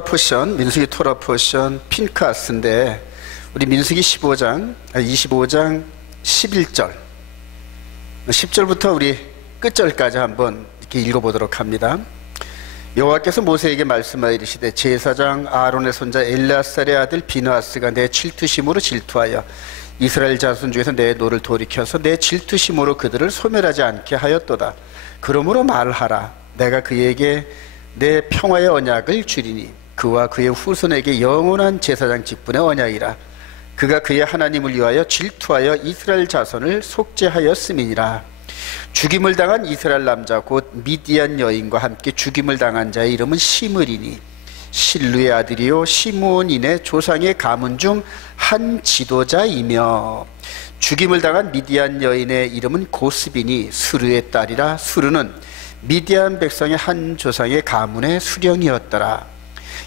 포션, 민수기 토라 포션 핀카스인데, 우리 민수기 25장 11절 10절부터 우리 끝절까지 한번 이렇게 읽어보도록 합니다. 여호와께서 모세에게 말씀하여 이르시되, 제사장 아론의 손자 엘르아살의 아들 비느하스가 내 질투심으로 질투하여 이스라엘 자손 중에서 내 노를 돌이켜서 내 질투심으로 그들을 소멸하지 않게 하였도다. 그러므로 말하라. 내가 그에게 내 평화의 언약을 주리니 그와 그의 후손에게 영원한 제사장 직분의 언약이라. 그가 그의 하나님을 위하여 질투하여 이스라엘 자손을 속죄하였음이니라. 죽임을 당한 이스라엘 남자 곧 미디안 여인과 함께 죽임을 당한 자의 이름은 시므리니 실루의 아들이요 시므온인의 조상의 가문 중 한 지도자이며, 죽임을 당한 미디안 여인의 이름은 고스비니 수르의 딸이라. 수르는 미디안 백성의 한 조상의 가문의 수령이었더라.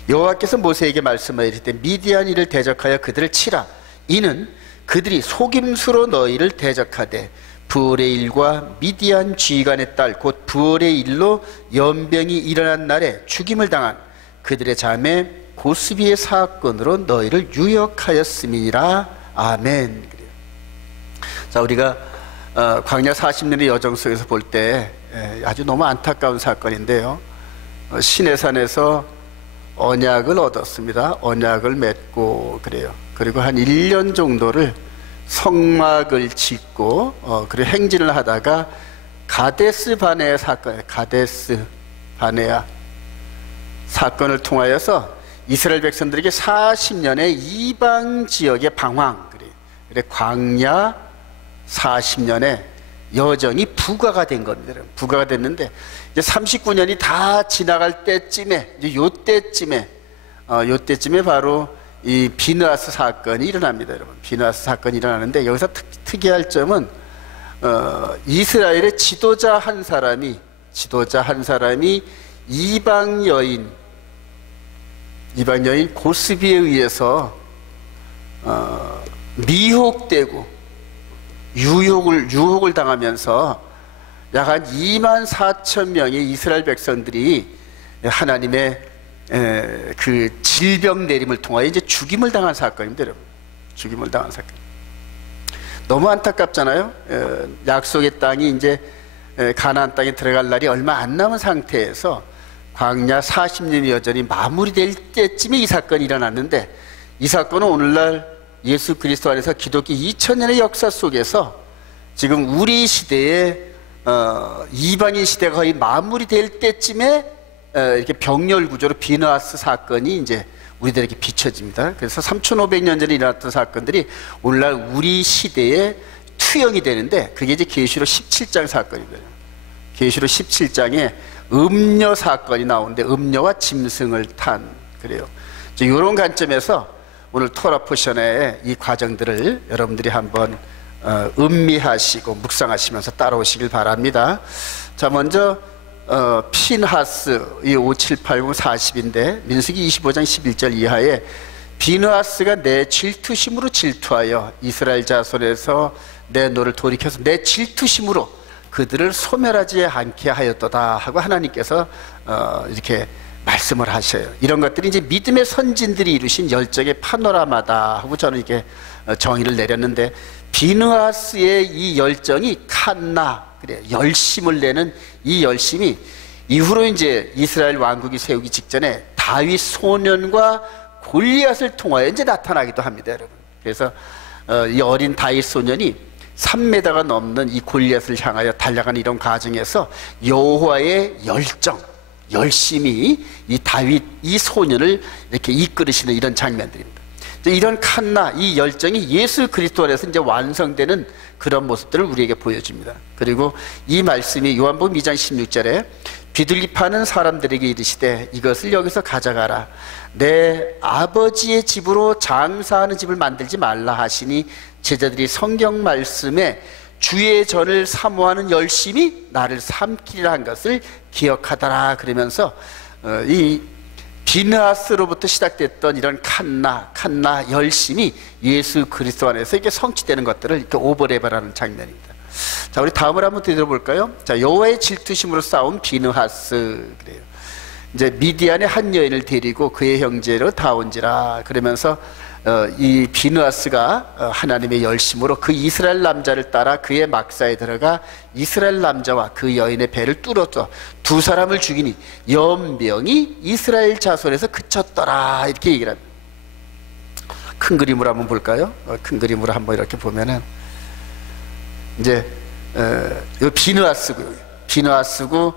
여호와께서 모세에게 말씀하여 이르시되, 미디안인을 대적하여 그들을 치라. 이는 그들이 속임수로 너희를 대적하되 부올의 일과 미디안 지휘관의 딸 곧 부올의 일로 연병이 일어난 날에 죽임을 당한 그들의 자매 고스비의 사건으로 너희를 유역하였음이니라. 아멘. 자, 우리가 광야 40년의 여정 속에서 볼 때 아주 너무 안타까운 사건인데요, 시내산에서 언약을 얻었습니다. 언약을 맺고 그래요. 그리고 한 1년 정도를 성막을 짓고 그리고 행진을 하다가 가데스 바네아 사건, 가데스 바네아 사건을 통하여서 이스라엘 백성들에게 40년의 이방 지역의 방황, 그래 광야 40년의 여정이 부과가 된 겁니다. 부과가 됐는데 이제 39년이 다 지나갈 때쯤에, 이제 요때쯤에 바로 이 비느하스 사건이 일어납니다. 여러분, 비느하스 사건이 일어나는데 여기서 특이할 점은 이스라엘의 지도자 한 사람이 이방 여인 고스비에 의해서 미혹되고 유혹을 당하면서 약 한 24,000명의 이스라엘 백성들이 하나님의 그 질병 내림을 통하여 이제 죽임을 당한 사건입니다. 여러분, 죽임을 당한 사건. 너무 안타깝잖아요. 약속의 땅이 이제 가나안 땅에 들어갈 날이 얼마 안 남은 상태에서 광야 40년의 여정이 마무리될 때쯤에 이 사건이 일어났는데, 이 사건은 오늘날 예수 그리스도 안에서 기독교 2000년의 역사 속에서 지금 우리 시대의 이방인 시대가 거의 마무리될 때쯤에 이렇게 병렬 구조로 비느하스 사건이 이제 우리들에게 비춰집니다. 그래서 3500년 전에 일어났던 사건들이 오늘날 우리 시대에 투영이 되는데, 그게 이제 계시록 17장 사건입니다. 계시록 17장에 음녀 사건이 나오는데, 음녀와 짐승을 탄, 그래요. 이런 관점에서 오늘 토라 포션의 이 과정들을 여러분들이 한번 음미하시고 묵상하시면서 따라오시길 바랍니다. 자, 먼저 핀하스, 이 5, 7, 8, 9, 40인데 민수기 25장 11절 이하에 비느하스가 내 질투심으로 질투하여 이스라엘 자손에서 내 노를 돌이켜서 내 질투심으로 그들을 소멸하지 않게 하였도다 하고 하나님께서 이렇게 말씀을 하셔요. 이런 것들이 이제 믿음의 선진들이 이루신 열정의 파노라마다 하고 저는 이렇게 정의를 내렸는데, 비느하스의 이 열정이 칸나, 그래, 열심을 내는 이 열심이 이후로 이제 이스라엘 왕국이 세우기 직전에 다윗 소년과 골리앗을 통하여 이제 나타나기도 합니다, 여러분. 그래서 이 어린 다윗 소년이 3m가 넘는 이 골리앗을 향하여 달려가는 이런 과정에서 여호와의 열심히 이 다윗, 이 소년을 이렇게 이끌으시는 이런 장면들입니다. 이런 칸나, 이 열정이 예수 그리스도 안에서 이제 완성되는 그런 모습들을 우리에게 보여줍니다. 그리고 이 말씀이 요한복음 2장 16절에 비둘기 파는 사람들에게 이르시되 이것을 여기서 가져가라. 내 아버지의 집으로 장사하는 집을 만들지 말라 하시니, 제자들이 성경 말씀에 주의 전을 사모하는 열심이 나를 삼키리라 한 것을 기억하더라. 그러면서 이 비느하스로부터 시작됐던 이런 칸나 열심이 예수 그리스도 안에서 이게 성취되는 것들을 이렇게 오버랩하는 장면입니다. 자, 우리 다음을 한번 들어볼까요? 자, 여호와의 질투심으로 싸운 비느하스, 그래요. 이제 미디안의 한 여인을 데리고 그의 형제로 다 온지라. 그러면서 이 비느하스가 하나님의 열심으로 그 이스라엘 남자를 따라 그의 막사에 들어가 이스라엘 남자와 그 여인의 배를 뚫었죠. 두 사람을 죽이니 연병이 이스라엘 자손에서 그쳤더라. 이렇게 얘기를 합니다. 큰 그림으로 한번 볼까요? 큰 그림으로 한번 이렇게 보면은 이제 비느하스고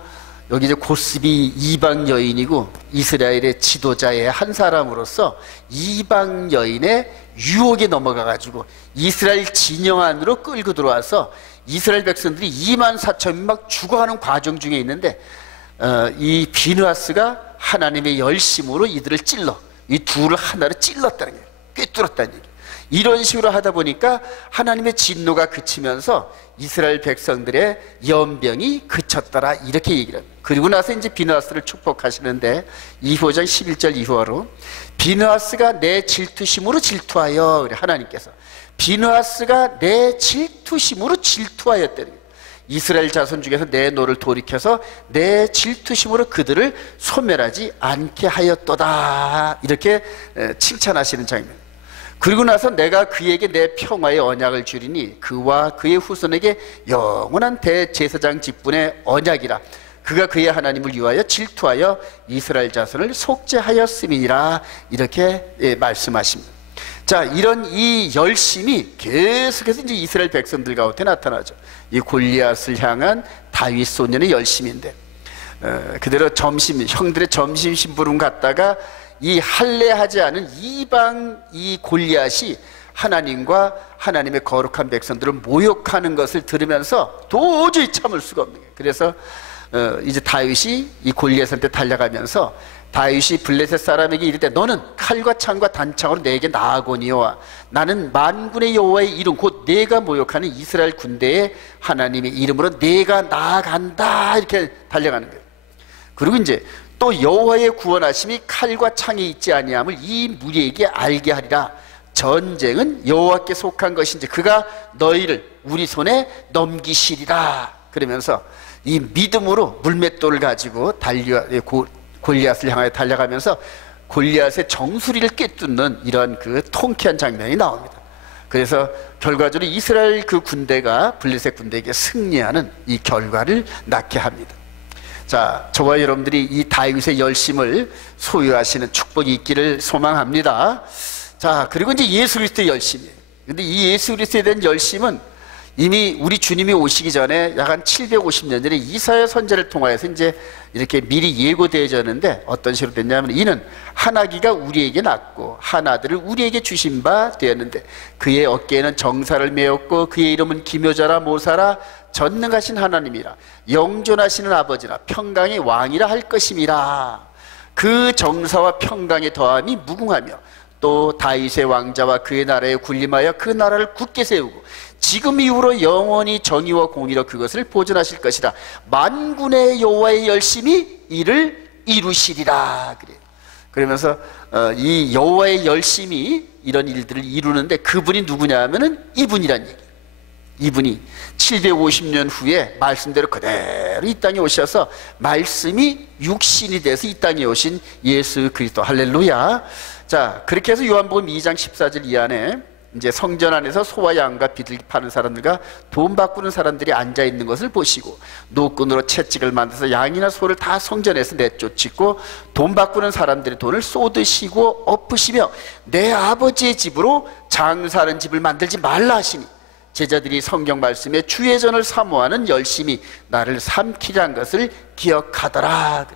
여기 이제 고스비 이방 여인이고 이스라엘의 지도자의 한 사람으로서 이방 여인의 유혹에 넘어가 가지고 이스라엘 진영 안으로 끌고 들어와서 이스라엘 백성들이 24,000명 막 죽어가는 과정 중에 있는데 이 비느하스가 하나님의 열심으로 이들을 찔러 이 둘을 하나로 찔렀다는 거예요. 꿰뚫었다는 얘기예요. 이런 식으로 하다 보니까 하나님의 진노가 그치면서 이스라엘 백성들의 연병이 그쳤더라. 이렇게 얘기를 합니다. 그리고 나서 이제 비느하스를 축복하시는데 2호장 11절 이후로 비느하스가 내 질투심으로 질투하여, 그래 하나님께서 비느하스가 내 질투심으로 질투하였다는 거예요. 이스라엘 자손 중에서 내 노를 돌이켜서 내 질투심으로 그들을 소멸하지 않게 하였도다. 이렇게 칭찬하시는 장면. 그리고 나서 내가 그에게 내 평화의 언약을 주리니 그와 그의 후손에게 영원한 대제사장 직분의 언약이라. 그가 그의 하나님을 위하여 질투하여 이스라엘 자손을 속죄하였음이니라. 이렇게 말씀하십니다. 자, 이런 이 열심이 계속해서 이제 이스라엘 백성들 가운데 나타나죠. 이 골리앗을 향한 다윗 소년의 열심인데 그대로 형들의 점심 심부름 갔다가 이 할례하지 않은 이방 이 골리앗이 하나님과 하나님의 거룩한 백성들을 모욕하는 것을 들으면서 도저히 참을 수가 없는 거예요. 그래서 이제 다윗이 이 골리앗한테 달려가면서 다윗이 블레셋 사람에게 이르되 너는 칼과 창과 단창으로 내게 나아거니와 나는 만군의 여호와의 이름 곧 내가 모욕하는 이스라엘 군대의 하나님의 이름으로 내가 나아간다. 이렇게 달려가는 거예요. 그리고 이제 또 여호와의 구원하심이 칼과 창에 있지 아니함을 이 무리에게 알게 하리라. 전쟁은 여호와께 속한 것인지 그가 너희를 우리 손에 넘기시리라. 그러면서 이 믿음으로 물맷돌을 가지고 골리앗을 향하여 달려가면서 골리앗의 정수리를 꿰뚫는 이런 그 통쾌한 장면이 나옵니다. 그래서 결과적으로 이스라엘 그 군대가 블레셋 군대에게 승리하는 이 결과를 낳게 합니다. 자, 저와 여러분들이 이 다윗의 열심을 소유하시는 축복이 있기를 소망합니다. 자, 그리고 이제 예수 그리스도의 열심이에요. 근데 이 예수 그리스도에 대한 열심은 이미 우리 주님이 오시기 전에 약 한 750년 전에 이사야 선지자를 통하여서 이제 이렇게 미리 예고되어졌는데 어떤 식으로 됐냐면 이는 한 아기가 우리에게 낳고 한 아들을 우리에게 주신 바 되었는데 그의 어깨에는 정사를 메었고 그의 이름은 기묘자라 모사라 전능하신 하나님이라 영존하시는 아버지라 평강의 왕이라 할 것임이라. 그 정사와 평강의 더함이 무궁하며 또 다윗의 왕자와 그의 나라에 군림하여 그 나라를 굳게 세우고 지금 이후로 영원히 정의와 공의로 그것을 보존하실 것이라. 만군의 여호와의 열심이 이를 이루시리라. 그래요. 그러면서 이 여호와의 열심이 이런 일들을 이루는데 그분이 누구냐 하면은 이분이란 얘기. 이분이 750년 후에 말씀대로 그대로 이 땅에 오셔서 말씀이 육신이 돼서 이 땅에 오신 예수 그리스도. 할렐루야. 자, 그렇게 해서 요한복음 2장 14절 이 안에 이제 성전 안에서 소와 양과 비둘기 파는 사람들과 돈 바꾸는 사람들이 앉아 있는 것을 보시고 노끈으로 채찍을 만들어서 양이나 소를 다 성전에서 내쫓고 돈 바꾸는 사람들의 돈을 쏟으시고 엎으시며 내 아버지의 집으로 장사하는 집을 만들지 말라 하시니 제자들이 성경 말씀에 주의 전을 사모하는 열심이 나를 삼키려 한 것을 기억하더라.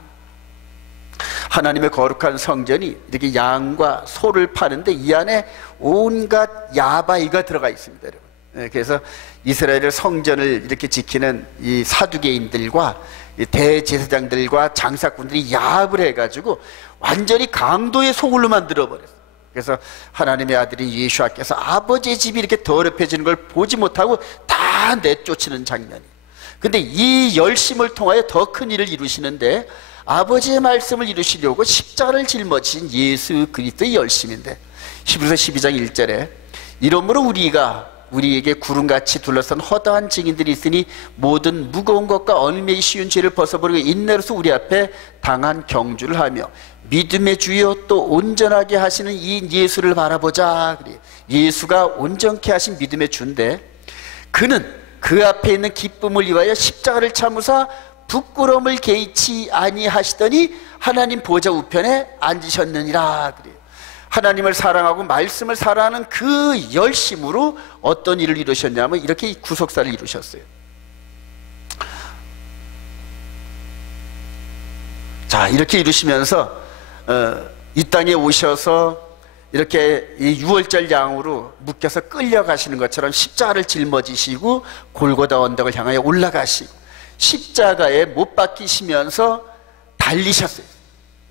하나님의 거룩한 성전이 이렇게 양과 소를 파는데 이 안에 온갖 야바이가 들어가 있습니다, 여러분. 그래서 이스라엘의 성전을 이렇게 지키는 이 사두개인들과 이 대제사장들과 장사꾼들이 야합을 해가지고 완전히 강도의 소굴로 만들어버렸어요. 그래서 하나님의 아들인 예수와께서 아버지의 집이 이렇게 더럽혀지는 걸 보지 못하고 다 내쫓는 장면이. 근데 이 열심을 통하여 더 큰 일을 이루시는데 아버지의 말씀을 이루시려고 십자가를 짊어진 예수 그리스도의 열심인데 히브리서 12장 1절에 이러므로 우리가 우리에게 구름같이 둘러싼 허다한 증인들이 있으니 모든 무거운 것과 얽매이 쉬운 죄를 벗어버리고 인내로서 우리 앞에 당한 경주를 하며 믿음의 주여 또 온전하게 하시는 이 예수를 바라보자. 그래. 예수가 온전케 하신 믿음의 주인데 그는 그 앞에 있는 기쁨을 위하여 십자가를 참으사 부끄러움을 개의치 아니하시더니 하나님 보좌 우편에 앉으셨느니라. 그래요. 하나님을 사랑하고 말씀을 사랑하는 그 열심으로 어떤 일을 이루셨냐면 이렇게 구속사를 이루셨어요. 자, 이렇게 이루시면서 이 땅에 오셔서 이렇게 이 유월절 양으로 묶여서 끌려가시는 것처럼 십자가를 짊어지시고 골고다 언덕을 향하여 올라가시고 십자가에 못 박히시면서 달리셨어요.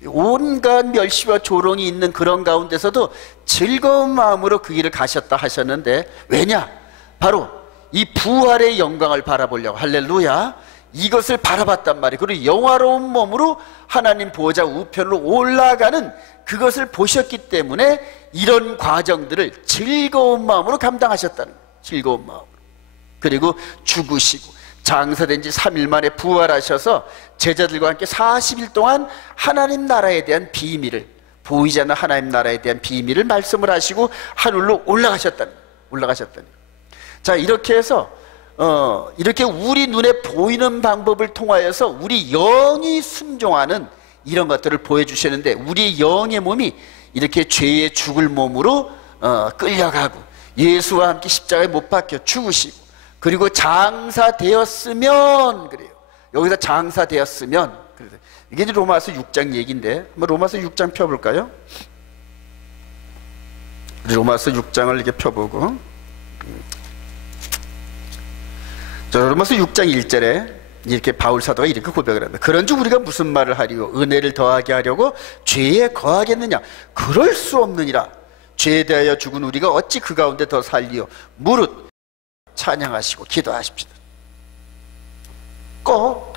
온갖 멸시와 조롱이 있는 그런 가운데서도 즐거운 마음으로 그 길을 가셨다 하셨는데 왜냐? 바로 이 부활의 영광을 바라보려고. 할렐루야. 이것을 바라봤단 말이에요. 그리고 영화로운 몸으로 하나님 보좌 우편으로 올라가는 그것을 보셨기 때문에 이런 과정들을 즐거운 마음으로 감당하셨다는 거예요. 즐거운 마음으로. 그리고 죽으시고 장사된 지 3일 만에 부활하셔서 제자들과 함께 40일 동안 하나님 나라에 대한 비밀을, 보이지 않는 하나님 나라에 대한 비밀을 말씀을 하시고 하늘로 올라가셨다는 거예요. 자, 이렇게 해서 이렇게 우리 눈에 보이는 방법을 통하여서 우리 영이 순종하는 이런 것들을 보여주시는데 우리 영의 몸이 이렇게 죄의 죽을 몸으로 끌려가고 예수와 함께 십자가에 못 박혀 죽으시고 그리고 장사되었으면 그래요. 여기서 장사되었으면 이게 이제 로마서 6장 얘기인데 한번 로마서 6장 펴볼까요? 로마서 6장을 이렇게 펴보고 로마서 6장 1절에 이렇게 바울 사도가 이렇게 고백을 합니다. 그런즉 우리가 무슨 말을 하리요? 은혜를 더하게 하려고 죄에 거하겠느냐? 그럴 수 없느니라. 죄에 대하여 죽은 우리가 어찌 그 가운데 더 살리요? 무릇 찬양하시고 기도하십시다. 꼭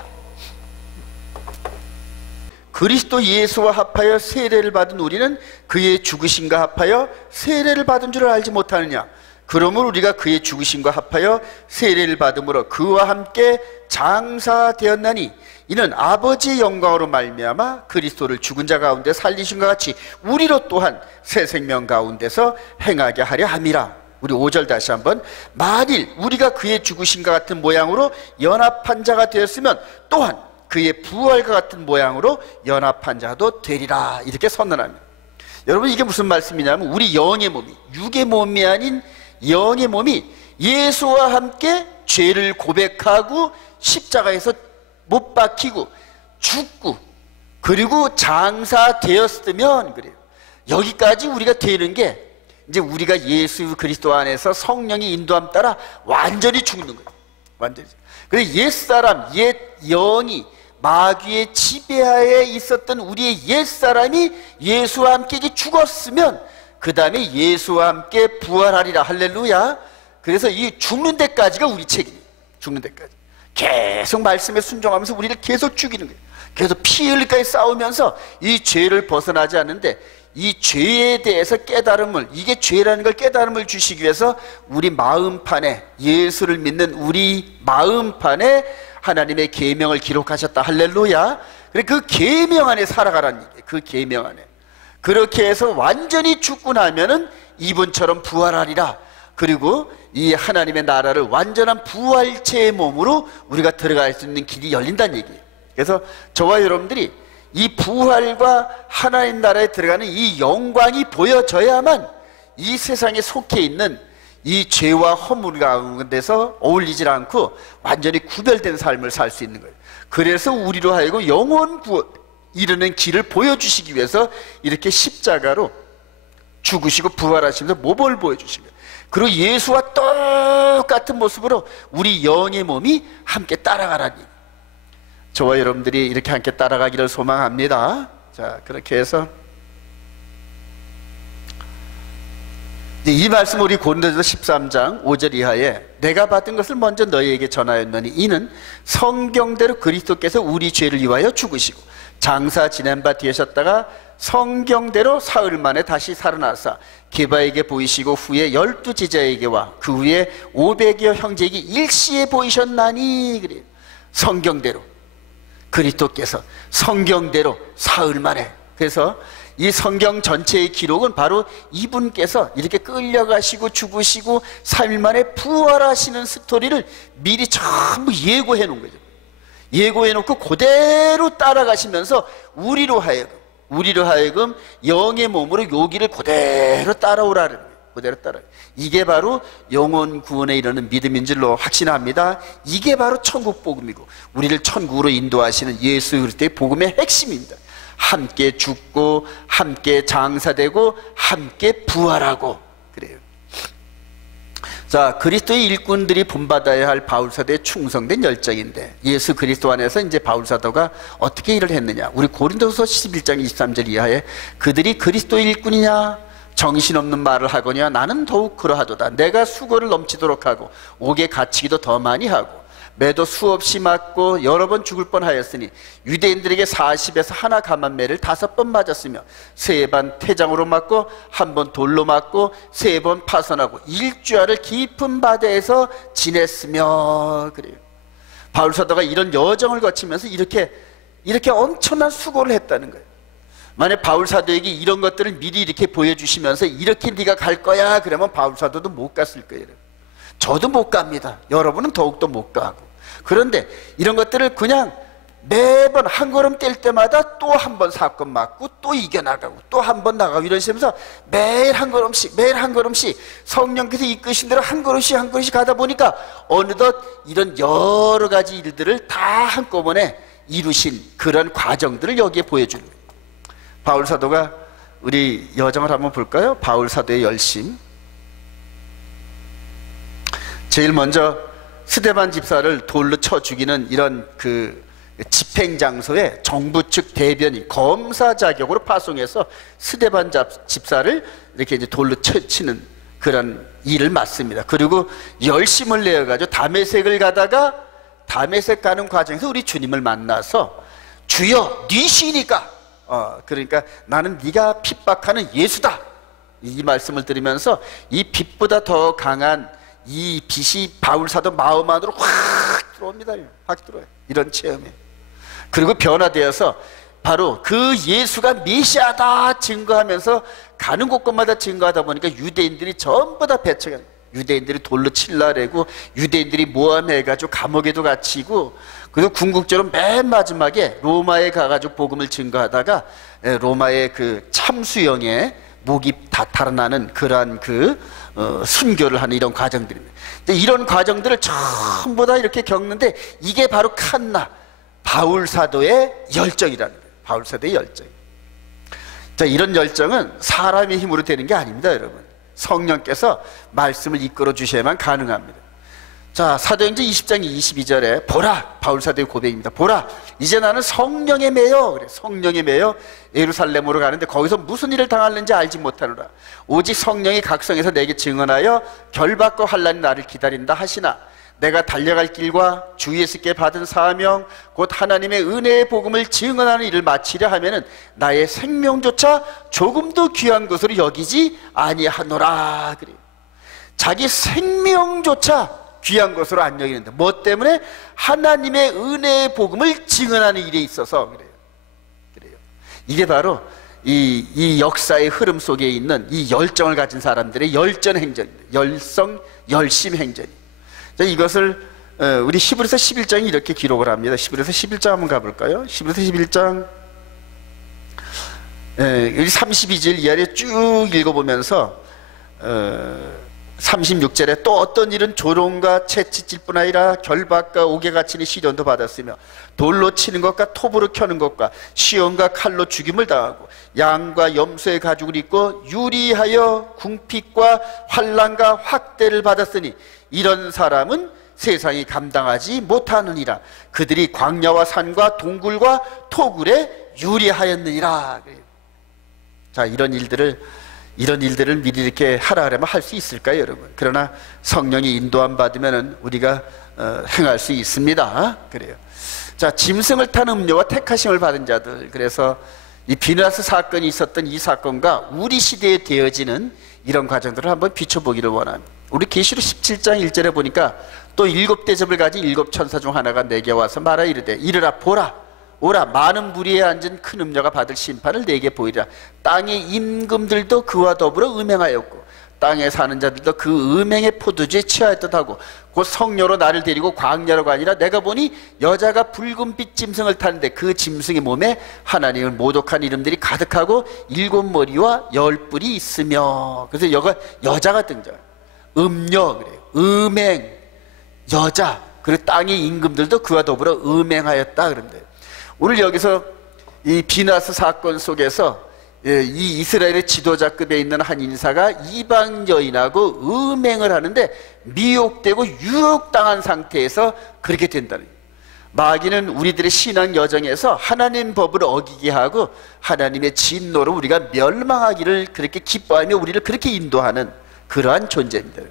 그리스도 예수와 합하여 세례를 받은 우리는 그의 죽으심과 합하여 세례를 받은 줄을 알지 못하느냐? 그러므로 우리가 그의 죽으심과 합하여 세례를 받음으로 그와 함께 장사되었나니 이는 아버지의 영광으로 말미암아 그리스도를 죽은 자 가운데 살리신과 같이 우리로 또한 새 생명 가운데서 행하게 하려 함이라. 우리 5절 다시 한번. 만일 우리가 그의 죽으심과 같은 모양으로 연합한 자가 되었으면 또한 그의 부활과 같은 모양으로 연합한 자도 되리라. 이렇게 선언합니다. 여러분, 이게 무슨 말씀이냐면 우리 영의 몸이, 육의 몸이 아닌 영의 몸이 예수와 함께 죄를 고백하고 십자가에서 못 박히고 죽고 그리고 장사되었으면 그래요. 여기까지 우리가 되는 게 이제 우리가 예수 그리스도 안에서 성령의 인도함 따라 완전히 죽는 거예요. 완전히. 그래서 옛사람, 옛 영이 마귀의 지배하에 있었던 우리의 옛사람이 예수와 함께 죽었으면 그 다음에 예수와 함께 부활하리라. 할렐루야. 그래서 이 죽는 데까지가 우리 책임이에요. 죽는 데까지 계속 말씀에 순종하면서 우리를 계속 죽이는 거예요. 계속 피 흘리까지 싸우면서 이 죄를 벗어나지 않는데 이 죄에 대해서 깨달음을, 이게 죄라는 걸 깨달음을 주시기 위해서 우리 마음판에, 예수를 믿는 우리 마음판에 하나님의 계명을 기록하셨다. 할렐루야. 그래, 그 계명 안에 살아가라는 얘기예요. 그 계명 안에. 그렇게 해서 완전히 죽고 나면은 이분처럼 부활하리라. 그리고 이 하나님의 나라를 완전한 부활체의 몸으로 우리가 들어갈 수 있는 길이 열린다는 얘기예요. 그래서 저와 여러분들이 이 부활과 하나님 나라에 들어가는 이 영광이 보여져야만 이 세상에 속해 있는 이 죄와 허물 가운데서 어울리질 않고 완전히 구별된 삶을 살 수 있는 거예요. 그래서 우리로 하여금 영원 구원 이르는 길을 보여주시기 위해서 이렇게 십자가로 죽으시고 부활하시면서 모범을 보여주신 거예요. 그리고 예수와 똑같은 모습으로 우리 영의 몸이 함께 따라가라니, 저와 여러분들이 이렇게 함께 따라가기를 소망합니다. 자, 그렇게 해서 이 말씀 우리 고린도전서 13장 5절 이하에 내가 받은 것을 먼저 너희에게 전하였노니 이는 성경대로 그리스도께서 우리 죄를 위하여 죽으시고 장사 지낸 바 되셨다가 성경대로 사흘 만에 다시 살아나사 게바에게 보이시고 후에 12 제자에게와 그 후에 500여 형제에게 일시에 보이셨나니. 그래요. 성경대로 그리스도께서 성경대로 사흘 만에. 그래서 이 성경 전체의 기록은 바로 이분께서 이렇게 끌려가시고 죽으시고 3일 만에 부활하시는 스토리를 미리 전부 예고해 놓은 거죠. 예고해 놓고 그대로 따라가시면서 우리로 하여금 영의 몸으로 요 길을 그대로 따라오라는 거예요. 그대로 따라. 이게 바로 영혼 구원에 이르는 믿음인 줄로 확신합니다. 이게 바로 천국 복음이고 우리를 천국으로 인도하시는 예수 그리스도의 복음의 핵심입니다. 함께 죽고 함께 장사되고 함께 부활하고 그래요. 자, 그리스도의 일꾼들이 본받아야 할 바울사도의 충성된 열정인데 예수 그리스도 안에서 이제 바울사도가 어떻게 일을 했느냐. 우리 고린도서 11장 23절 이하에 그들이 그리스도의 일꾼이냐 정신없는 말을 하거냐 나는 더욱 그러하도다. 내가 수고를 넘치도록 하고 옥에 갇히기도 더 많이 하고 매도 수없이 맞고 여러 번 죽을 뻔하였으니 유대인들에게 40에서 하나 감한매를 5번 맞았으며 3번 태장으로 맞고 1번 돌로 맞고 3번 파선하고 일주야를 깊은 바다에서 지냈으며. 그래요. 바울사도가 이런 여정을 거치면서 이렇게 엄청난 수고를 했다는 거예요. 만약 바울사도에게 이런 것들을 미리 이렇게 보여주시면서 이렇게 네가 갈 거야 그러면 바울사도도 못 갔을 거예요. 저도 못 갑니다. 여러분은 더욱더 못 가고. 그런데 이런 것들을 그냥 매번 한 걸음 뗄 때마다 또 한 번 사건 맞고 또 이겨나가고 또 한 번 나가고 이런 식으로 매일 한 걸음씩 성령께서 이끄신 대로 한 걸음씩 가다 보니까 어느덧 이런 여러 가지 일들을 다 한꺼번에 이루신 그런 과정들을 여기에 보여주는 거예요. 바울사도가 우리 여정을 한번 볼까요? 바울사도의 열심. 제일 먼저 스데반 집사를 돌로 쳐 죽이는 이런 그 집행 장소에 정부 측 대변인 검사 자격으로 파송해서 스데반 집사를 이렇게 이제 돌로 치는 그런 일을 맡습니다. 그리고 열심을 내어가지고 다메섹을 가다가 다메섹 가는 과정에서 우리 주님을 만나서 주여 네 시니까 그러니까 나는 네가 핍박하는 예수다 이 말씀을 들으면서 이 빛보다 더 강한 이 빛이 바울사도 마음 안으로 확 들어옵니다. 확 들어와요. 이런 체험에. 그리고 변화되어서 바로 그 예수가 메시아다 증거하면서 가는 곳곳마다 증거하다 보니까 유대인들이 전부 다 배척해. 유대인들이 돌로 칠라래고 유대인들이 모함해가지고 감옥에도 갇히고 그리고 궁극적으로 맨 마지막에 로마에 가가지고 복음을 증거하다가 로마의 그 참수형에 목이 다 달아나는 그러한 순교를 하는 이런 과정들입니다. 이런 과정들을 전부 다 이렇게 겪는데 이게 바로 칸나 바울사도의 열정이라는 거예요. 바울사도의 열정. 자, 이런 열정은 사람의 힘으로 되는 게 아닙니다, 여러분. 성령께서 말씀을 이끌어 주셔야만 가능합니다. 자, 사도행전 20장 22절에 보라, 바울사도의 고백입니다. 보라, 이제 나는 성령에 매여, 그래, 성령에 매여 예루살렘으로 가는데 거기서 무슨 일을 당하는지 알지 못하노라. 오직 성령이 각성해서 내게 증언하여 결박과 환난이 나를 기다린다 하시나 내가 달려갈 길과 주 예수께 받은 사명 곧 하나님의 은혜의 복음을 증언하는 일을 마치려 하면은 나의 생명조차 조금도 귀한 것으로 여기지 아니하노라. 그래요. 자기 생명조차 귀한 것으로 안 여기는데 뭐 때문에? 하나님의 은혜의 복음을 증언하는 일에 있어서 그래요. 이게 바로 이 역사의 흐름 속에 있는 이 열정을 가진 사람들의 열전 행전입니다. 열심 행전이. 자, 이것을 우리 히브리서 11장이 이렇게 기록을 합니다. 히브리서 11장 한번 가볼까요? 히브리서 11장 우리 32절 이하를 쭉 읽어보면서 36절에 또 어떤 일은 조롱과 채찍질 뿐 아니라 결박과 옥에 갇히는 시련도 받았으며 돌로 치는 것과 톱으로 켜는 것과 시험과 칼로 죽임을 당하고 양과 염소의 가죽을 입고 유리하여 궁핍과 환난과 확대를 받았으니 이런 사람은 세상이 감당하지 못하느니라. 그들이 광야와 산과 동굴과 토굴에 유리하였느니라. 자, 이런 일들을 미리 이렇게 하라 그러면 할 수 있을까요, 여러분? 그러나 성령이 인도함 받으면 우리가 행할 수 있습니다. 그래요. 자, 짐승을 탄 음료와 택하심을 받은 자들. 그래서 이 비누아스 사건이 있었던 이 사건과 우리 시대에 되어지는 이런 과정들을 한번 비춰보기를 원합니다. 우리 계시록 17장 1절에 보니까 또 7대접을 가진 7천사 중 하나가 내게 와서 말하 이르되 이르라 보라 오라 많은 무리에 앉은 큰 음녀가 받을 심판을 내게 보이리라. 땅의 임금들도 그와 더불어 음행하였고 땅에 사는 자들도 그 음행의 포도주에 취하였듯 하고 곧 성녀로 나를 데리고 광야로 가니라. 내가 보니 여자가 붉은빛 짐승을 타는데 그 짐승의 몸에 하나님을 모독한 이름들이 가득하고 7머리와 10뿔이 있으며. 그래서 여자가 등장. 음녀 그래요. 음행 여자. 그리고 땅의 임금들도 그와 더불어 음행하였다 그런데 오늘 여기서 이 비누아스 사건 속에서 이 이스라엘의 지도자급에 있는 한 인사가 이방 여인하고 음행을 하는데 미혹되고 유혹당한 상태에서 그렇게 된다는 거예요. 마귀는 우리들의 신앙 여정에서 하나님 법을 어기게 하고 하나님의 진노로 우리가 멸망하기를 그렇게 기뻐하며 우리를 그렇게 인도하는 그러한 존재입니다.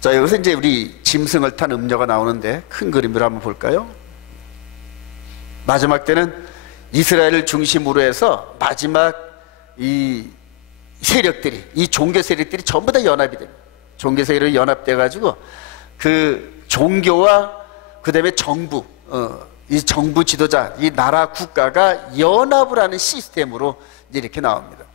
자, 여기서 이제 우리 짐승을 탄 음녀가 나오는데 큰 그림으로 한번 볼까요? 마지막 때는 이스라엘을 중심으로 해서 마지막 이 세력들이, 이 종교 세력들이 전부 다 연합이 됩니다. 종교 세력이 연합돼 가지고 그 종교와 그 다음에 정부, 이 정부 지도자, 이 나라 국가가 연합을 하는 시스템으로 이제 이렇게 나옵니다.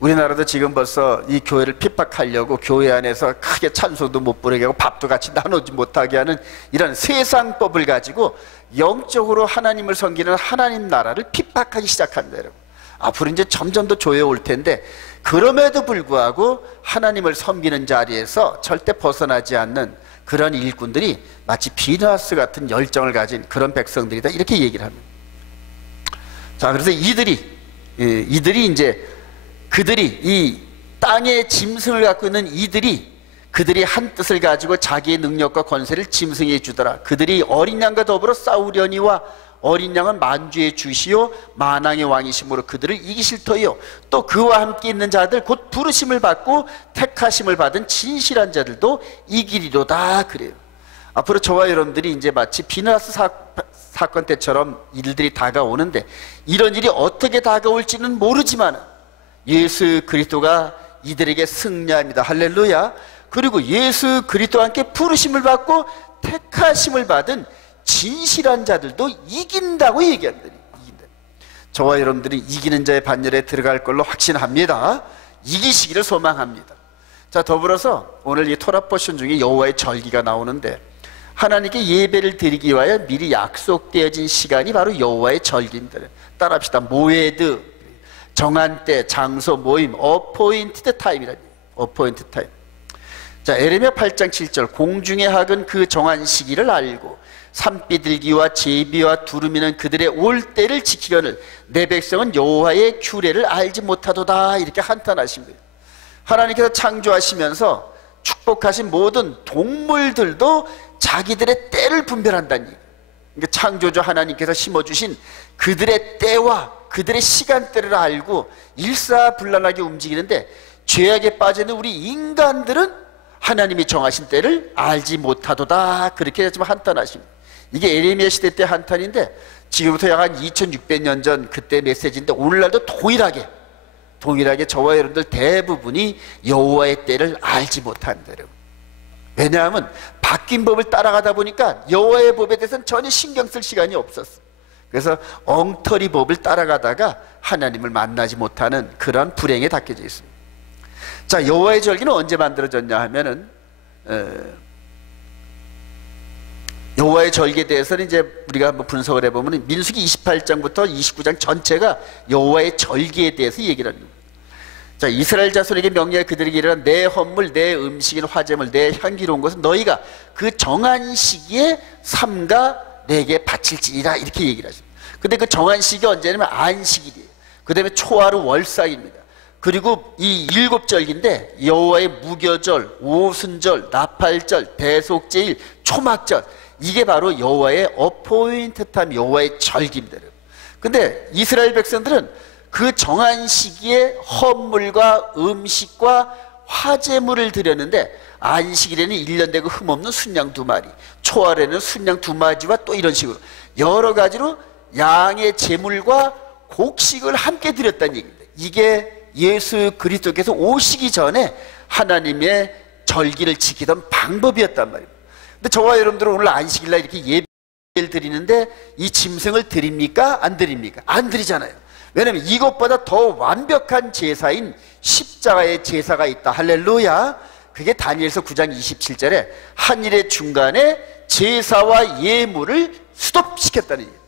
우리나라도 지금 벌써 이 교회를 핍박하려고 교회 안에서 크게 찬송도 못 부르게 하고 밥도 같이 나누지 못하게 하는 이런 세상법을 가지고 영적으로 하나님을 섬기는 하나님 나라를 핍박하기 시작한다 여러분. 앞으로 이제 점점 더 조여올 텐데 그럼에도 불구하고 하나님을 섬기는 자리에서 절대 벗어나지 않는 그런 일꾼들이 마치 비누아스 같은 열정을 가진 그런 백성들이다 이렇게 얘기를 합니다. 자, 그래서 이들이 이제 그들이 이 땅의 짐승을 갖고 있는 그들이 한 뜻을 가지고 자기의 능력과 권세를 짐승에 주더라. 그들이 어린 양과 더불어 싸우려니와 어린 양은 만주의 주시요 만왕의 왕이심으로 그들을 이기실 터이요 또 그와 함께 있는 자들 곧 부르심을 받고 택하심을 받은 진실한 자들도 이기리로다 그래요. 앞으로 저와 여러분들이 이제 마치 비누아스 사건 때처럼 일들이 다가오는데 이런 일이 어떻게 다가올지는 모르지만 예수 그리스도가 이들에게 승리합니다. 할렐루야. 그리고 예수 그리스도와 함께 부르심을 받고 택하심을 받은 진실한 자들도 이긴다고 얘기합니다. 이긴다. 저와 여러분들이 이기는 자의 반열에 들어갈 걸로 확신합니다. 이기시기를 소망합니다. 자, 더불어서 오늘 이 토라 포션 중에 여호와의 절기가 나오는데 하나님께 예배를 드리기 위하여 미리 약속되어진 시간이 바로 여호와의 절기입니다. 따라합시다. 모에드, 정한 때, 장소, 모임, 어포인티드 타임이라니. 어포인티드 타임. 자, 에레미야 8장 7절 공중의 학은 그 정한 시기를 알고 산비둘기와 제비와 두루미는 그들의 올 때를 지키려는 내 백성은 여호와의 규례를 알지 못하도다 이렇게 한탄하십니다. 하나님께서 창조하시면서 축복하신 모든 동물들도 자기들의 때를 분별한다는 얘기예요. 그러니까 창조주 하나님께서 심어주신 그들의 때와 그들의 시간대를 알고 일사불란하게 움직이는데 죄악에 빠져있는 우리 인간들은 하나님이 정하신 때를 알지 못하도다 그렇게 좀 한탄하십니다. 이게 에레미야 시대 때 한탄인데 지금부터 약 한 2600년 전 그때 메시지인데 오늘날도 동일하게 저와 여러분들 대부분이 여호와의 때를 알지 못한다 여러분. 왜냐하면 바뀐 법을 따라가다 보니까 여호와의 법에 대해서는 전혀 신경 쓸 시간이 없었어. 그래서 엉터리 법을 따라가다가 하나님을 만나지 못하는 그런 불행에 닥쳐져 있습니다. 자, 여호와의 절기는 언제 만들어졌냐 하면은 여호와의 절기에 대해서는 이제 우리가 한번 분석을 해보면 민수기 28장부터 29장 전체가 여호와의 절기에 대해서 얘기를 합니다. 자, 이스라엘 자손에게 명령해 그들에게 이르라 내 헌물 내 음식인 화제물 내 향기로운 것은 너희가 그 정한 시기에 삼가 내게 바칠지니라 이렇게 얘기를 하십니다. 근데 그 정한 시기가 언제냐면 안식일이에요. 그 다음에 초하루 월삭입니다. 그리고 이 7절기인데 여호와의 무교절, 오순절, 나팔절, 대속제일, 초막절 이게 바로 여호와의 어포인트 타임, 여호와의 절기입니다. 근데 이스라엘 백성들은 그 정한 시기에 헌물과 음식과 화제물을 드렸는데 안식일에는 1년 되고 흠없는 순양 2마리, 초하루에는 순양 2마리와 또 이런 식으로 여러 가지로 양의 제물과 곡식을 함께 드렸다는 얘기입니다. 이게 예수 그리스도께서 오시기 전에 하나님의 절기를 지키던 방법이었단 말입니다. 근데 저와 여러분들은 오늘 안식일날 이렇게 예배를 드리는데 이 짐승을 드립니까? 안 드립니까? 안 드리잖아요. 왜냐하면 이것보다 더 완벽한 제사인 십자가의 제사가 있다. 할렐루야. 그게 다니엘서 9장 27절에 한일의 중간에 제사와 예물을 수톱시켰다는 얘기예요.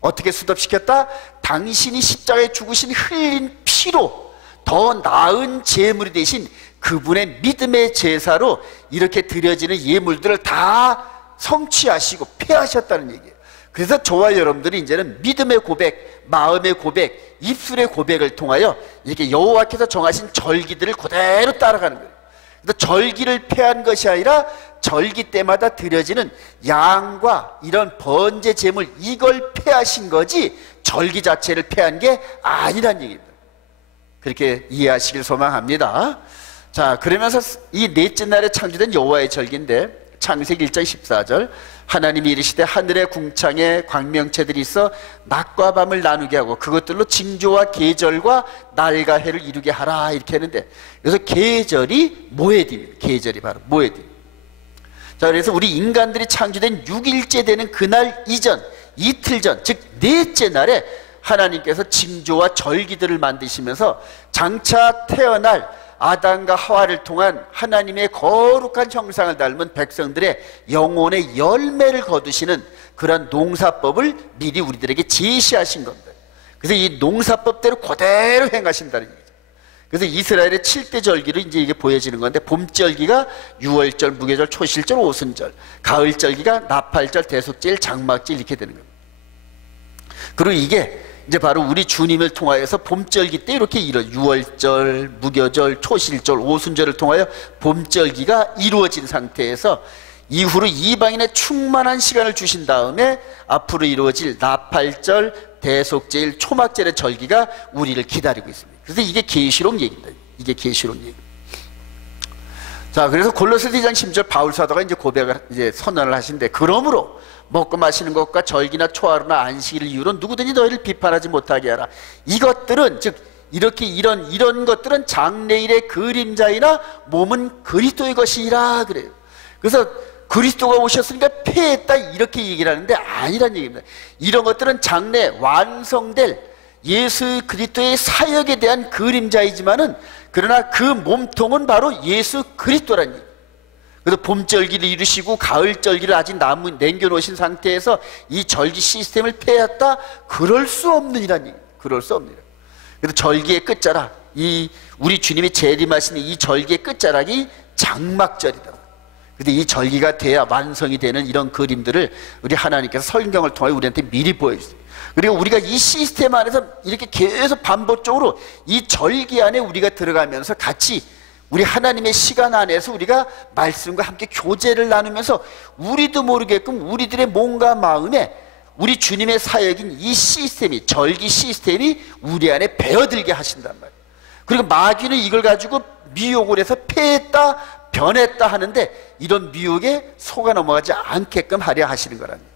어떻게 수톱시켰다? 당신이 십자가에 죽으신 흘린 피로 더 나은 제물이 되신 그분의 믿음의 제사로 이렇게 드려지는 예물들을 다 성취하시고 폐하셨다는 얘기예요. 그래서 저와 여러분들이 이제는 믿음의 고백, 마음의 고백, 입술의 고백을 통하여 이렇게 여호와께서 정하신 절기들을 그대로 따라가는 거예요. 그래서 절기를 폐한 것이 아니라 절기 때마다 드려지는 양과 이런 번제 제물, 이걸 폐하신 거지 절기 자체를 폐한 게 아니란 얘기입니다. 그렇게 이해하시길 소망합니다. 자, 그러면서 이 넷째 날에 창조된 여호와의 절기인데 창세기 1장 14절 하나님이 이르시되 하늘의 궁창에 광명체들이 있어 낮과 밤을 나누게 하고 그것들로 징조와 계절과 날과 해를 이루게 하라, 이렇게 하는데 그래서 계절이 모에드입니다. 계절이 바로 모에드. 자, 그래서 우리 인간들이 창조된 6일째 되는 그날 이전, 이틀 전, 즉 넷째 날에 하나님께서 징조와 절기들을 만드시면서 장차 태어날 아담과 하와를 통한 하나님의 거룩한 형상을 닮은 백성들의 영혼의 열매를 거두시는 그런 농사법을 미리 우리들에게 제시하신 겁니다. 그래서 이 농사법대로 그대로 행하신다는 얘기죠. 그래서 이스라엘의 7대 절기로 이제 이게 보여지는 건데, 봄절기가 유월절, 무교절, 초실절, 오순절, 가을절기가 나팔절, 대속절, 장막절, 이렇게 되는 겁니다. 그리고 이게 이제 바로 우리 주님을 통하여서 봄절기 때 이렇게 유월절, 무교절, 초실절, 오순절을 통하여 봄절기가 이루어진 상태에서 이후로 이방인의 충만한 시간을 주신 다음에 앞으로 이루어질 나팔절, 대속절, 초막절의 절기가 우리를 기다리고 있습니다. 그래서 이게 계시록 얘기입니다. 이게 계시록 얘기. 자, 그래서 골로새서 2장 10절 바울 사도가 이제 고백을 이제 선언을 하신데, 그러므로 먹고 마시는 것과 절기나 초하루나 안식일을 이유로 누구든지 너희를 비판하지 못하게 하라. 이것들은, 즉 이렇게 이런 것들은 장래일의 그림자이나 몸은 그리스도의 것이라 그래요. 그래서 그리스도가 오셨으니까 폐했다, 이렇게 얘기를 하는데 아니란 얘기입니다. 이런 것들은 장래 완성될 예수 그리스도의 사역에 대한 그림자이지만은, 그러나 그 몸통은 바로 예수 그리스도란 얘기. 그래서 봄절기를 이루시고 가을절기를 아직 남겨놓으신 상태에서 이 절기 시스템을 폐했다? 그럴 수 없느니란 얘기. 그럴 수 없느니라. 그래서 절기의 끝자락, 이 우리 주님이 재림하시는 이 절기의 끝자락이 장막절이다. 근데 이 절기가 돼야 완성이 되는 이런 그림들을 우리 하나님께서 성경을 통해 우리한테 미리 보여주세요. 그리고 우리가 이 시스템 안에서 이렇게 계속 반복적으로 이 절기 안에 우리가 들어가면서 같이 우리 하나님의 시간 안에서 우리가 말씀과 함께 교제를 나누면서 우리도 모르게끔 우리들의 몸과 마음에 우리 주님의 사역인 이 시스템이, 절기 시스템이 우리 안에 배어들게 하신단 말이에요. 그리고 마귀는 이걸 가지고 미혹을 해서 폐했다, 변했다 하는데, 이런 미혹에 속아 넘어가지 않게끔 하려 하시는 거랍니다.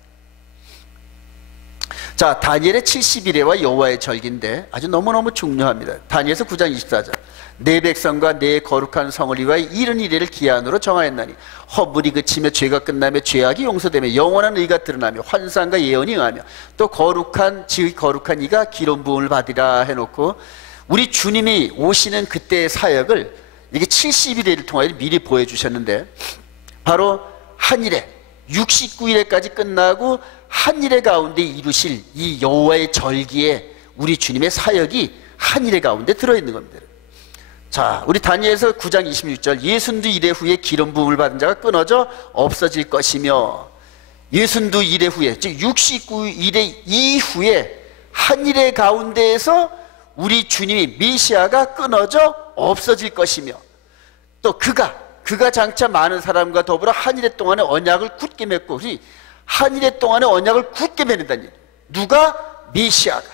자, 다니엘의 70일에와 여호와의 절기인데 아주 너무너무 중요합니다. 다니엘서 9장 24절 내 백성과 내 거룩한 성을 위하여 70일을 기한으로 정하였나니 허물이 그치며 죄가 끝나며 죄악이 용서되며 영원한 의가 드러나며 환상과 예언이 응하며 또 거룩한 이가 기름 부음을 받으리라 해놓고, 우리 주님이 오시는 그때의 사역을 이게 70일을 통하여 미리 보여주셨는데, 바로 한일에 69일에까지 끝나고 한일의 가운데 이루실 이 여호와의 절기에 우리 주님의 사역이 한일의 가운데 들어있는 겁니다. 자, 우리 다니엘서 9장 26절 62일의 후에 기름 부음을 받은 자가 끊어져 없어질 것이며, 62일의 후에, 즉 69일의 이후에 한일의 가운데에서 우리 주님이 메시아가 끊어져 없어질 것이며, 또 그가 장차 많은 사람과 더불어 한일의 동안에 언약을 굳게 맺고, 한일의 동안에 언약을 굳게 맺는다는 얘기. 누가? 메시아가.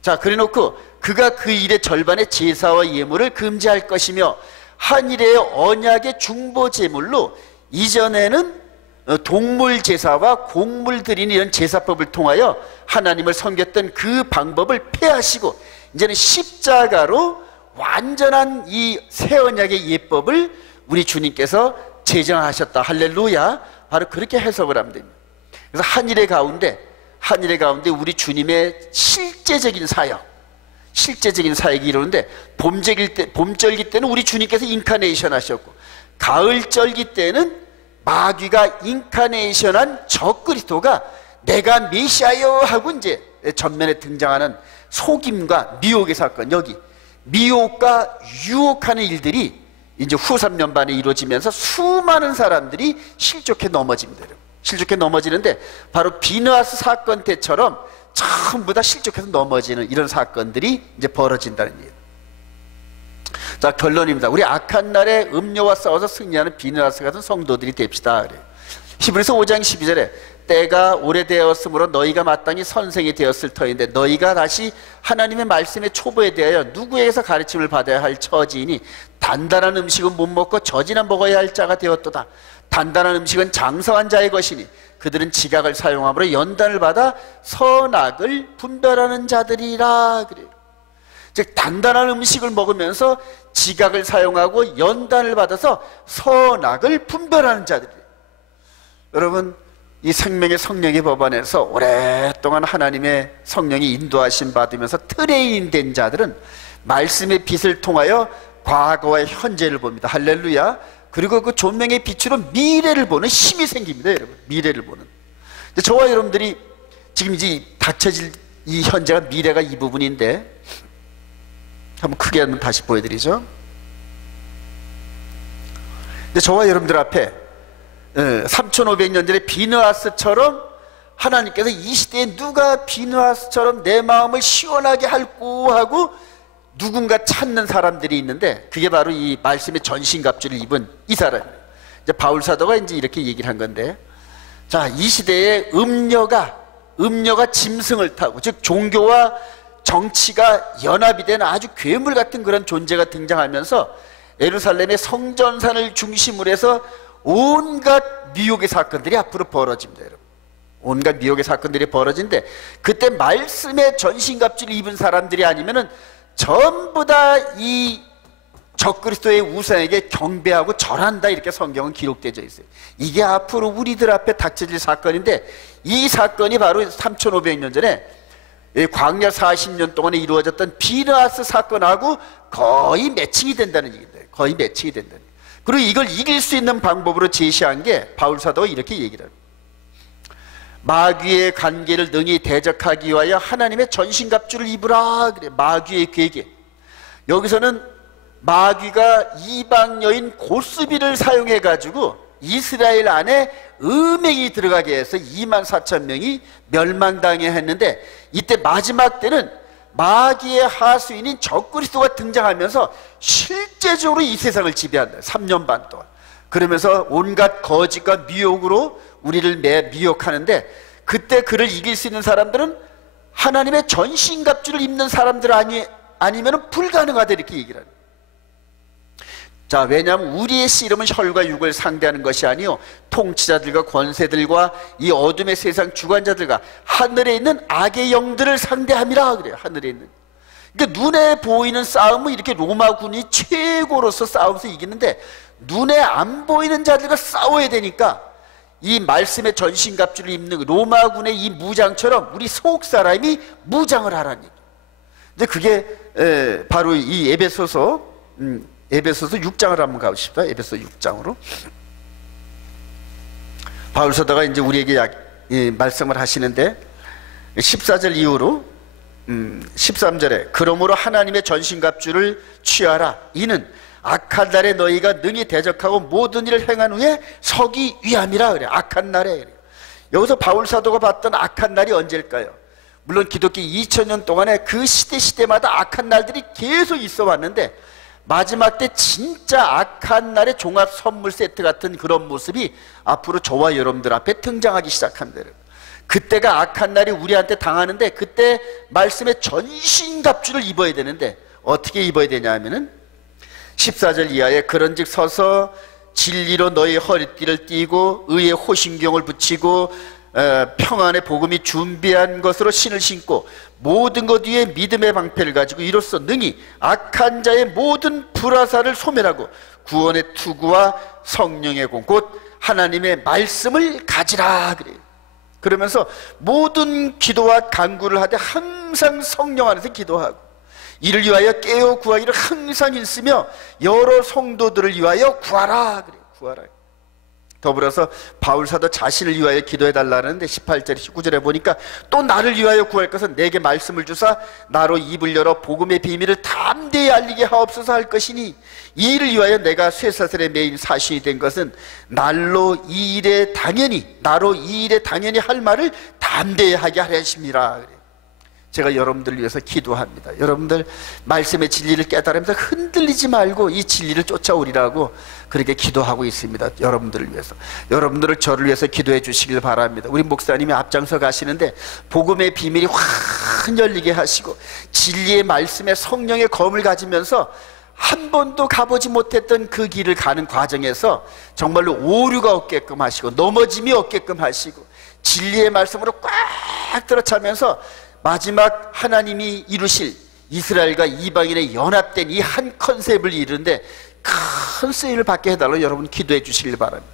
자, 그래놓고 그가 그 일의 절반의 제사와 예물을 금지할 것이며, 한일의 언약의 중보 제물로 이전에는 동물 제사와 곡물 드리는 이런 제사법을 통하여 하나님을 섬겼던 그 방법을 폐하시고 이제는 십자가로 완전한 이 새 언약의 예법을 우리 주님께서 제정하셨다. 할렐루야. 바로 그렇게 해석을 하면 됩니다. 그래서 한일의 가운데 우리 주님의 실제적인 사역이 이루는데, 봄절기 때는 우리 주님께서 인카네이션 하셨고, 가을절기 때는 마귀가 인카네이션한 적그리스도가 내가 메시아여 하고 이제 전면에 등장하는 속임과 미혹의 사건, 여기 미혹과 유혹하는 일들이 이제 후 3년반에 이루어지면서 수많은 사람들이 실족해 넘어집니다. 실족해 넘어지는데 바로 비느하스 사건 때처럼 전부 다 실족해서 넘어지는 이런 사건들이 이제 벌어진다는 얘기예요. 자, 결론입니다. 우리 악한 날에 음료와 싸워서 승리하는 비느하스 같은 성도들이 됩시다. 그래요. 히브리서 5장 12절에 때가 오래되었으므로 너희가 마땅히 선생이 되었을 터인데 너희가 다시 하나님의 말씀의 초보에 대하여 누구에게서 가르침을 받아야 할 처지이니 단단한 음식은 못 먹고 젖이나 먹어야 할 자가 되었도다. 단단한 음식은 장성한 자의 것이니 그들은 지각을 사용함으로 연단을 받아 선악을 분별하는 자들이라. 그래요. 즉 단단한 음식을 먹으면서 지각을 사용하고 연단을 받아서 선악을 분별하는 자들이에요. 여러분, 이 생명의 성령의 법안에서 오랫동안 하나님의 성령이 인도하심 받으면서 트레이닝 된 자들은 말씀의 빛을 통하여 과거와 현재를 봅니다. 할렐루야. 그리고 그 조명의 빛으로 미래를 보는 힘이 생깁니다. 여러분, 미래를 보는. 저와 여러분들이 지금 이제 닥쳐질 이 현재가 미래가 이 부분인데, 한번 크게 한번 다시 보여드리죠. 저와 여러분들 앞에 3500년 전에 비느하스처럼 하나님께서 이 시대에 누가 비느하스처럼 내 마음을 시원하게 할꼬 하고 누군가 찾는 사람들이 있는데, 그게 바로 이 말씀의 전신갑주를 입은 이 사람이에요. 이제 바울 사도가 이제 이렇게 얘기를 한 건데, 자, 이 시대에 음녀가 짐승을 타고, 즉 종교와 정치가 연합이 되는 아주 괴물 같은 그런 존재가 등장하면서 예루살렘의 성전산을 중심으로 해서 온갖 미혹의 사건들이 앞으로 벌어집니다. 여러분, 온갖 미혹의 사건들이 벌어진데, 그때 말씀의 전신갑주를 입은 사람들이 아니면은 전부 다 이 적그리스도의 우상에게 경배하고 절한다, 이렇게 성경은 기록되어 있어요. 이게 앞으로 우리들 앞에 닥쳐질 사건인데, 이 사건이 바로 3500년 전에 광야 40년 동안에 이루어졌던 비느하스 사건하고 거의 매칭이 된다는 얘기입니다. 거의 매칭이 된다는 얘기입니다. 그리고 이걸 이길 수 있는 방법으로 제시한 게 바울 사도가 이렇게 얘기를 합니다. 마귀의 관계를 능히 대적하기 위하여 하나님의 전신갑주를 입으라. 그래, 마귀의 괴계. 여기서는 마귀가 이방 여인 고스비를 사용해 가지고 이스라엘 안에 음행이 들어가게 해서 24,000명이 멸망당해 했는데, 이때 마지막 때는 마귀의 하수인인 적그리스도가 등장하면서 실제적으로 이 세상을 지배한다. 3년 반 동안. 그러면서 온갖 거짓과 미혹으로 우리를 미혹하는데, 그때 그를 이길 수 있는 사람들은 하나님의 전신갑주를 입는 사람들 아니면 불가능하다, 이렇게 얘기를 합니다. 자, 왜냐하면 우리의 씨름은 혈과 육을 상대하는 것이 아니요 통치자들과 권세들과 이 어둠의 세상 주관자들과 하늘에 있는 악의 영들을 상대함이라. 그래요. 하늘에 있는. 그러니까 눈에 보이는 싸움은 이렇게 로마군이 최고로서 싸워서 이기는데, 눈에 안 보이는 자들과 싸워야 되니까 이 말씀의 전신갑주를 입는 로마군의 이 무장처럼 우리 속 사람이 무장을 하라는 얘기예요. 근데 그게 바로 이 에베소서 6장을 한번 가보십시다. 에베소 6장으로. 바울 사도가 이제 우리에게 말씀을 하시는데, 14절 이후로 13절에 그러므로 하나님의 전신갑주를 취하라. 이는 악한 날에 너희가 능히 대적하고 모든 일을 행한 후에 서기 위함이라. 그래. 악한 날에. 그래. 여기서 바울 사도가 봤던 악한 날이 언제일까요? 물론 기독교 2000년 동안에 그 시대마다 악한 날들이 계속 있어 왔는데, 마지막 때 진짜 악한 날의 종합 선물 세트 같은 그런 모습이 앞으로 저와 여러분들 앞에 등장하기 시작합니다. 그때가 악한 날이 우리한테 당하는데, 그때 말씀의 전신갑주를 입어야 되는데 어떻게 입어야 되냐 하면은 14절 이하에 그런즉 서서 진리로 너의 허리띠를 띠고 의의 호신경을 붙이고 평안의 복음이 준비한 것으로 신을 신고 모든 것 위에 믿음의 방패를 가지고 이로써 능히 악한 자의 모든 불화살을 소멸하고 구원의 투구와 성령의 공 곧 하나님의 말씀을 가지라 그래요. 그러면서 모든 기도와 간구를 하되 항상 성령 안에서 기도하고 이를 위하여 깨어 구하기를 항상 힘쓰며 여러 성도들을 위하여 구하라 그래요. 구하라. 더불어서 바울사도 자신을 위하여 기도해달라는데 18절 19절에 보니까 또 나를 위하여 구할 것은 내게 말씀을 주사 나로 입을 열어 복음의 비밀을 담대히 알리게 하옵소서 할 것이니 이 일을 위하여 내가 쇠사슬에 매인 사신이 된 것은 나로 이 일에 당연히 할 말을 담대히 하게 하려 하심이라 그래요. 제가 여러분들을 위해서 기도합니다. 여러분들 말씀의 진리를 깨달으면서 흔들리지 말고 이 진리를 쫓아오리라고 그렇게 기도하고 있습니다. 여러분들을 위해서. 여러분들을 저를 위해서 기도해 주시길 바랍니다. 우리 목사님이 앞장서 가시는데 복음의 비밀이 확 열리게 하시고 진리의 말씀에 성령의 검을 가지면서 한 번도 가보지 못했던 그 길을 가는 과정에서 정말로 오류가 없게끔 하시고 넘어짐이 없게끔 하시고 진리의 말씀으로 꽉 들어차면서 마지막 하나님이 이루실 이스라엘과 이방인의 연합된 이 한 컨셉을 이루는데 큰 쓰임을 받게 해달라고 여러분 기도해 주시길 바랍니다.